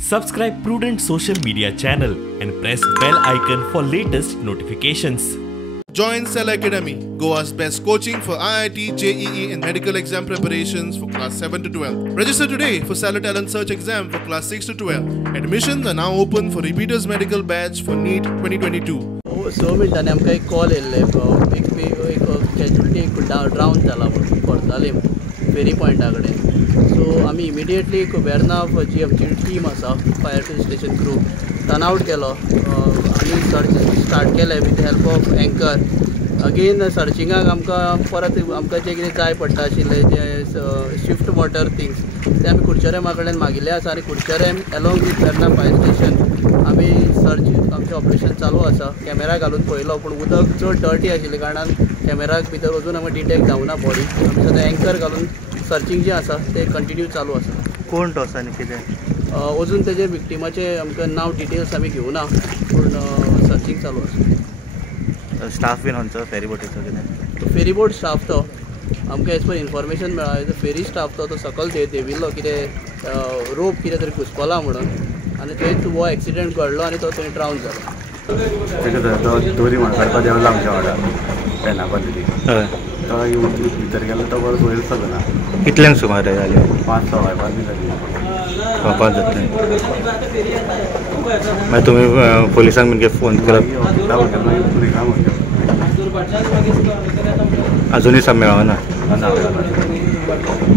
Subscribe Prudent social media channel and press bell icon for latest notifications. Join Cell Academy, Goa's best coaching for IIT, JEE and medical exam preparations for class 7 to 12. Register today for Cell Talent Search exam for class 6 to 12. Admissions are now open for repeaters medical batch for NEET 2022. 6 मिनटांनी आमकां एक call येयल्ले एक casualty ड्रावन जाला म्हणून कोर्तालीम फेरी पॉयंटा कडेन. So आमी immediately Verna जी आमची team आसा fire station crew turn out केलो आनी सर्च स्टार्ट केलें with help of anchor. Again सर्चिंगाक आमकां परत आमकां जें कितें जाय पडटा आशिल्लें जे शिफ्ट मोटर थिंग्स ते आमी कुडचरेमा कडल्यान मागिल्ले आसा आनी Curchorem along with Verna fire station आमी सर्च आमचें ऑपरेशन चालू आसा. कॅमेरा घालून पळयलो पूण उदक चड डर्टी आशिल्ले कारणान कॅमेराक भितर अजून आमकां डिटेक्ट जावना बॉडी. आमी सद्या एंकर घालून सर्चिंग जें आसा तें कंटिन्यू चालू आसा. कोण तो आसा आनी कितें अजून तेजे विक्टिमाचे आमकां नांव डिटेल्स आमी घेवना पूण सर्चिंग चालू आसा. स्टाफ बीन खंयचो फेरीबोटीचो कितें फेरीबोट स्टाफ तो आमकां एज पर इन्फॉर्मेशन मेळ्ळा एज अ फेरी स्टाफ तो सकयल देंविल्लो कितें रोप कितें तरी घुसपला म्हणून आनी थंय हो एक्सिडेंट घडलो आनी तो थंय ड्रावन जालो. तो दोरी म्हण काडपा देवला आमच्या वाड्यार पेना पद्दती तो येवन भितर गेलो तो बरो वयर चलना. कितल्यांक सुमार जाले 5-6 वायपार बी जाली. वापार जातले मागीर तुमी पुलिसांक बीन फोन केलो अजुनूय मेळना.